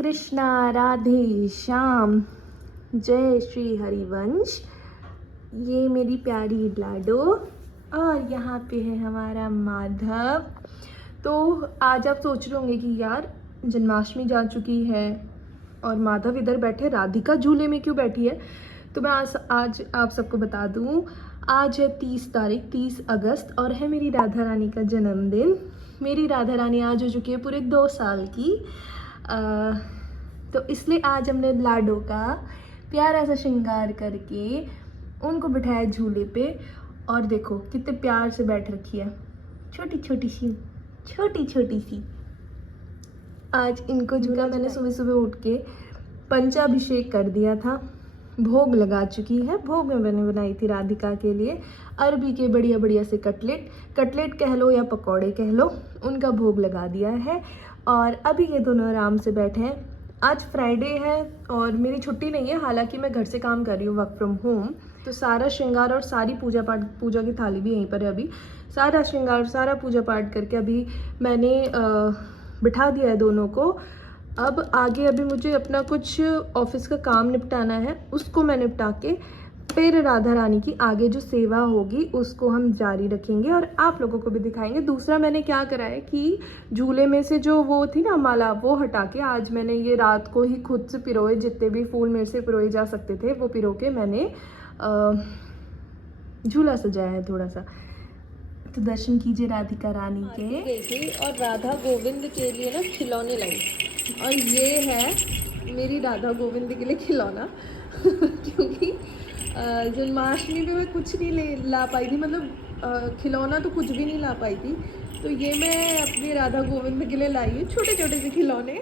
कृष्णा, राधे श्याम, जय श्री हरिवंश। ये मेरी प्यारी लाडो और यहाँ पे है हमारा माधव। तो आज आप सोच रहे होंगे कि यार जन्माष्टमी जा चुकी है और माधव इधर बैठे राधिका झूले में क्यों बैठी है। तो मैं आज आप सबको बता दूँ, आज है 30 तारीख 30 अगस्त और है मेरी राधा रानी का जन्मदिन। मेरी राधा रानी आज हो चुकी है पूरे 2 साल की। तो इसलिए आज हमने लाडो का प्यारा सा श्रृंगार करके उनको बिठाया झूले पे और देखो कितने प्यार से बैठ रखी है, छोटी छोटी सी। आज इनको झूला मैंने सुबह सुबह उठ के पंचाभिषेक कर दिया था, भोग लगा चुकी है। भोग में मैंने बनाई थी राधिका के लिए अरबी के बढ़िया बढ़िया से कटलेट कह लो या पकौड़े कह लो, उनका भोग लगा दिया है। और अभी ये दोनों आराम से बैठे हैं। आज फ्राइडे है और मेरी छुट्टी नहीं है, हालांकि मैं घर से काम कर रही हूँ, वर्क फ्रॉम होम। तो सारा श्रृंगार और सारी पूजा की थाली भी यहीं पर है। अभी सारा श्रृंगार सारा पूजा पाठ करके अभी मैंने बिठा दिया है दोनों को। अब आगे अभी मुझे अपना कुछ ऑफिस का काम निपटाना है, उसको मैं निपटा के फिर राधा रानी की आगे जो सेवा होगी उसको हम जारी रखेंगे और आप लोगों को भी दिखाएंगे। दूसरा मैंने क्या करा है कि झूले में से जो वो थी ना माला, वो हटा के आज मैंने ये रात को ही खुद से पिरोए, जितने भी फूल मेरे से पिरोए जा सकते थे वो पिरो के मैंने झूला सजाया है थोड़ा सा। तो दर्शन कीजिए राधिका रानी के। गई थी और राधा गोविंद के लिए ना खिलौने लाई और ये है मेरी राधा गोविंद के लिए खिलौना क्योंकि जन्माष्टमी पे मैं कुछ नहीं ला पाई थी, मतलब खिलौना तो कुछ भी नहीं ला पाई थी। तो ये मैं अपनी राधा गोविंद के लिए लाई हूँ, छोटे छोटे से खिलौने।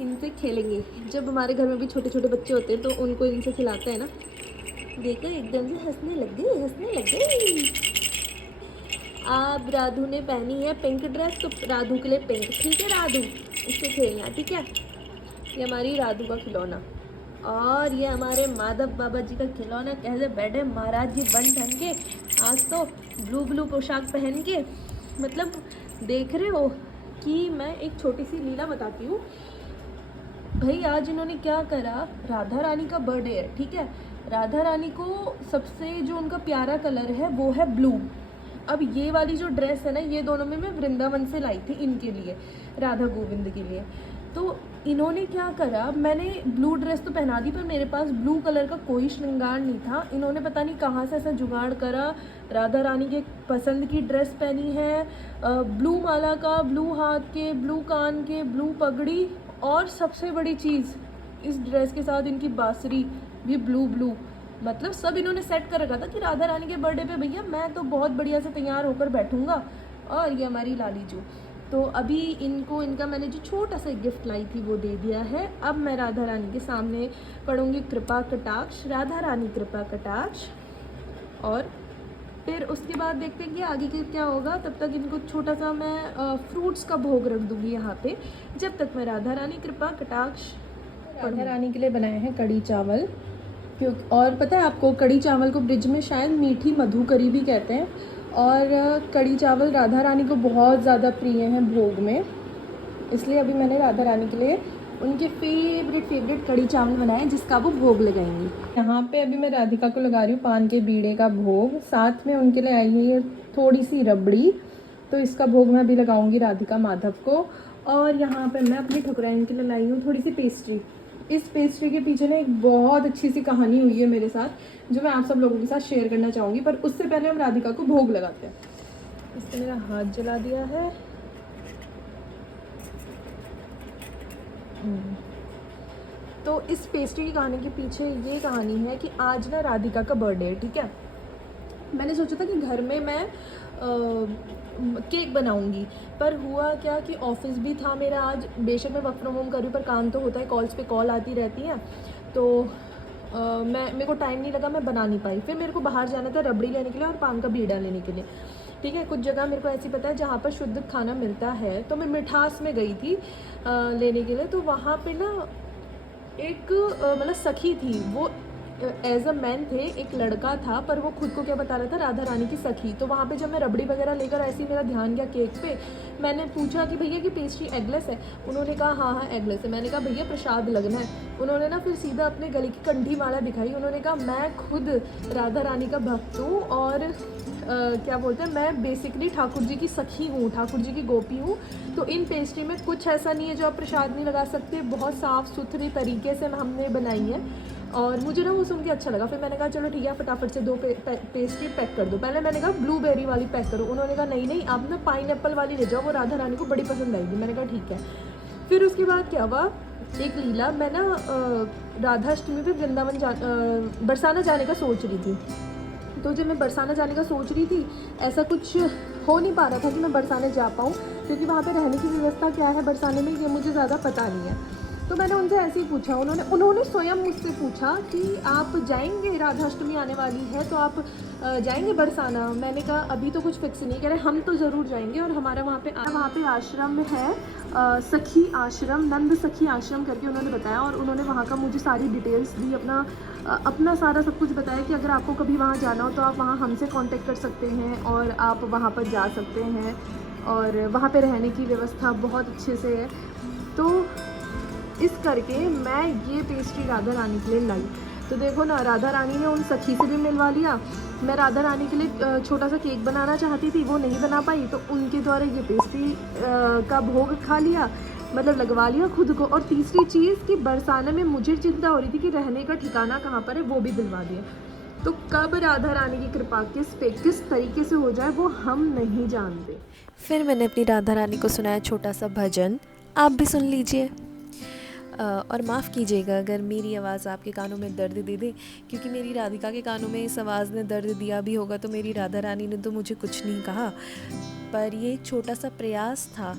इनसे खेलेंगे। जब हमारे घर में भी छोटे छोटे बच्चे होते हैं तो उनको इनसे खिलाते हैं ना। देखो एकदम से हंसने लग गई। अब राधू ने पहनी है पिंक ड्रेस, तो राधू के लिए पिंक, ठीक है राधू, इससे खेलना, ठीक है। ये हमारी राधू का खिलौना और ये हमारे माधव बाबा जी का खिलौना। कैसे बैठे महाराज जी बन ठन के, आज तो ब्लू पोशाक पहन के। मतलब देख रहे हो कि मैं एक छोटी सी लीला बताती हूँ भाई। आज इन्होंने क्या करा, राधा रानी का बर्थडे है, ठीक है। राधा रानी को सबसे जो उनका प्यारा कलर है वो है ब्लू। अब ये वाली जो ड्रेस है ना, ये दोनों में मैं वृंदावन से लाई थी इनके लिए, राधा गोविंद के लिए। तो इन्होंने क्या करा, मैंने ब्लू ड्रेस तो पहना दी पर मेरे पास ब्लू कलर का कोई श्रृंगार नहीं था। इन्होंने पता नहीं कहाँ से ऐसा जुगाड़ करा, राधा रानी के पसंद की ड्रेस पहनी है, ब्लू माला का, ब्लू हाथ के, ब्लू कान के, ब्लू पगड़ी और सबसे बड़ी चीज़ इस ड्रेस के साथ इनकी बांसुरी भी ब्लू। मतलब सब इन्होंने सेट कर रखा था कि राधा रानी के बर्थडे पे भैया मैं तो बहुत बढ़िया से तैयार होकर बैठूंगा। और ये हमारी लाली जो, तो अभी इनको इनका मैंने जो छोटा सा गिफ्ट लाई थी वो दे दिया है। अब मैं राधा रानी के सामने पढ़ूंगी कृपा कटाक्ष, राधा रानी कृपा कटाक्ष, और फिर उसके बाद देखते हैं कि आगे के क्या होगा। तब तक इनको छोटा सा मैं फ्रूट्स का भोग रख दूंगी यहाँ पे, जब तक मैं राधा रानी कृपा कटाक्ष। राधा रानी के लिए बनाए हैं कड़ी चावल, क्योंकि और पता है आपको कड़ी चावल को ब्रिज में शायद मीठी मधु करी भी कहते हैं। और कड़ी चावल राधा रानी को बहुत ज़्यादा प्रिय हैं भोग में, इसलिए अभी मैंने राधा रानी के लिए उनके फेवरेट कड़ी चावल बनाए जिसका वो भोग लगाएंगी। यहाँ पे अभी मैं राधिका को लगा रही हूँ पान के बीड़े का भोग, साथ में उनके लिए आई है थोड़ी सी रबड़ी, तो इसका भोग मैं अभी लगाऊंगी राधिका माधव को। और यहाँ पे मैं अपनी ठकुराइन के लिए लाई हूँ थोड़ी सी पेस्ट्री। इस पेस्ट्री के पीछे ना एक बहुत अच्छी सी कहानी हुई है मेरे साथ, जो मैं आप सब लोगों के साथ शेयर करना चाहूँगी। पर उससे पहले हम राधिका को भोग लगाते हैं। इसने मेरा हाथ जला दिया है। तो इस पेस्ट्री की कहानी के पीछे ये कहानी है कि आज ना राधिका का बर्थडे है, ठीक है। मैंने सोचा था कि घर में मैं केक बनाऊंगी, पर हुआ क्या कि ऑफिस भी था मेरा आज। बेशक मैं वर्क फ्रॉम होम कर रही हूँ पर काम तो होता है, कॉल्स पे कॉल आती रहती हैं, तो मेरे को टाइम नहीं लगा, मैं बना नहीं पाई। फिर मेरे को बाहर जाना था रबड़ी लेने के लिए और पान का बीड़ा लेने के लिए, ठीक है। कुछ जगह मेरे को ऐसी पता है जहाँ पर शुद्ध खाना मिलता है, तो मैं मिठास में गई थी लेने के लिए। तो वहाँ पे ना एक मतलब सखी थी, वो एज अ मैन थे, एक लड़का था पर वो खुद को क्या बता रहा था, राधा रानी की सखी। तो वहाँ पे जब मैं रबड़ी वगैरह लेकर ऐसे ही मेरा ध्यान गया केक पे, मैंने पूछा कि भैया कि पेस्ट्री एगलेस है? उन्होंने कहा हाँ हाँ एगलेस है। मैंने कहा भैया प्रसाद लगना है। उन्होंने ना फिर सीधा अपने गले की कंठी माला दिखाई। उन्होंने कहा मैं खुद राधा रानी का भक्त हूँ और क्या बोलते हैं, मैं बेसिकली ठाकुर जी की सखी हूँ, ठाकुर जी की गोपी हूँ। तो इन पेस्ट्री में कुछ ऐसा नहीं है जो आप प्रसाद नहीं लगा सकते, बहुत साफ़ सुथरी तरीके से हमने बनाई है। और मुझे ना वो सुन के अच्छा लगा। फिर मैंने कहा चलो ठीक है, फटाफट से 2 पेस्ट्री पैक कर दो। पहले मैंने कहा ब्लूबेरी वाली पैक करो। उन्होंने कहा नहीं नहीं, आप ना पाइनएप्पल वाली ले जाओ, वो राधा रानी को बड़ी पसंद आएगी। मैंने कहा ठीक है। फिर उसके बाद क्या हुआ, एक लीला, मैं ना राधाष्टमी पे वृंदावन बरसाना जाने का सोच रही थी। तो जब मैं बरसाना जाने का सोच रही थी, ऐसा कुछ हो नहीं पा रहा था कि मैं बरसाने जा पाऊँ, क्योंकि वहाँ पे रहने की व्यवस्था क्या है बरसाने में ये मुझे ज़्यादा पता नहीं है। तो मैंने उनसे ऐसे ही पूछा, उन्होंने स्वयं मुझसे पूछा कि आप जाएंगे, राधाष्टमी आने वाली है तो आप जाएंगे बरसाना? मैंने कहा अभी तो कुछ फिक्स नहीं। कह रहे हम तो ज़रूर जाएंगे, और हमारा वहाँ पे आश्रम है, सखी आश्रम, नंद सखी आश्रम करके उन्होंने बताया। और उन्होंने वहाँ का मुझे सारी डिटेल्स दी, अपना सारा सब कुछ बताया कि अगर आपको कभी वहाँ जाना हो तो आप वहाँ हमसे कांटेक्ट कर सकते हैं और आप वहाँ पर जा सकते हैं, और वहाँ पे रहने की व्यवस्था बहुत अच्छे से है। तो इस करके मैं ये पेस्ट्री राधा रानी के लिए लाई। तो देखो ना, राधा रानी ने उन सखी से भी मिलवा लिया। मैं राधा रानी के लिए छोटा सा केक बनाना चाहती थी, वो नहीं बना पाई, तो उनके द्वारा ये पेस्ट्री का भोग खा लिया, मतलब लगवा लिया खुद को। और तीसरी चीज़ कि बरसाने में मुझे चिंता हो रही थी कि रहने का ठिकाना कहाँ पर है, वो भी दिलवा दिया। तो कब राधा रानी की कृपा किस तरीके से हो जाए वो हम नहीं जानते। फिर मैंने अपनी राधा रानी को सुनाया छोटा सा भजन, आप भी सुन लीजिए। और माफ़ कीजिएगा अगर मेरी आवाज़ आपके कानों में दर्द दे दे, क्योंकि मेरी राधिका के कानों में इस आवाज़ ने दर्द दिया भी होगा तो मेरी राधा रानी ने तो मुझे कुछ नहीं कहा। पर ये एक छोटा सा प्रयास था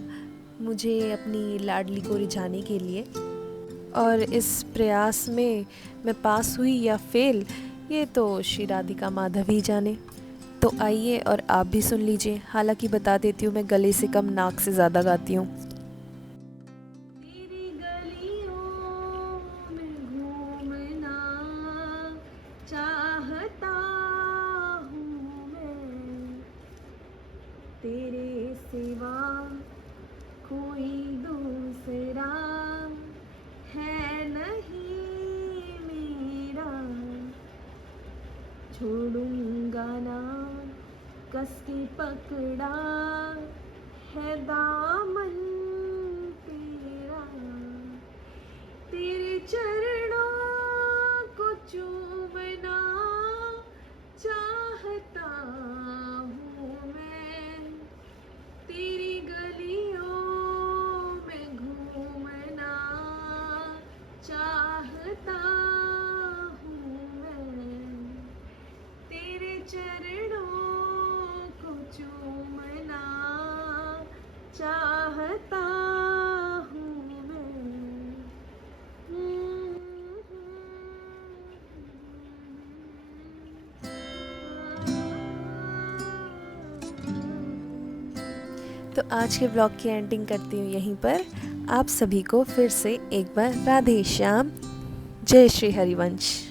मुझे अपनी लाडली को रिझाने के लिए, और इस प्रयास में मैं पास हुई या फेल, ये तो श्री राधिका माधव ही जाने। तो आइए और आप भी सुन लीजिए। हालांकि बता देती हूँ, मैं गले से कम नाक से ज़्यादा गाती हूँ। तेरी गलियों में घूमना चाहता हूँ मैं, तेरे सिवा कोई दूसरा है नहीं मेरा। छोड़ूंगा ना, कस के पकड़ा है दामन तेरा, तेरे चरणों को चूमना चाहता हूँ मैं, तेरी गलियों में घूमना चाहता हूँ मैं, तेरे चरणों को चूमना चाहता हूँ मैं। तो आज के ब्लॉग की एंडिंग करती हूँ यहीं पर। आप सभी को फिर से एक बार राधे श्याम, जय श्री हरिवंश।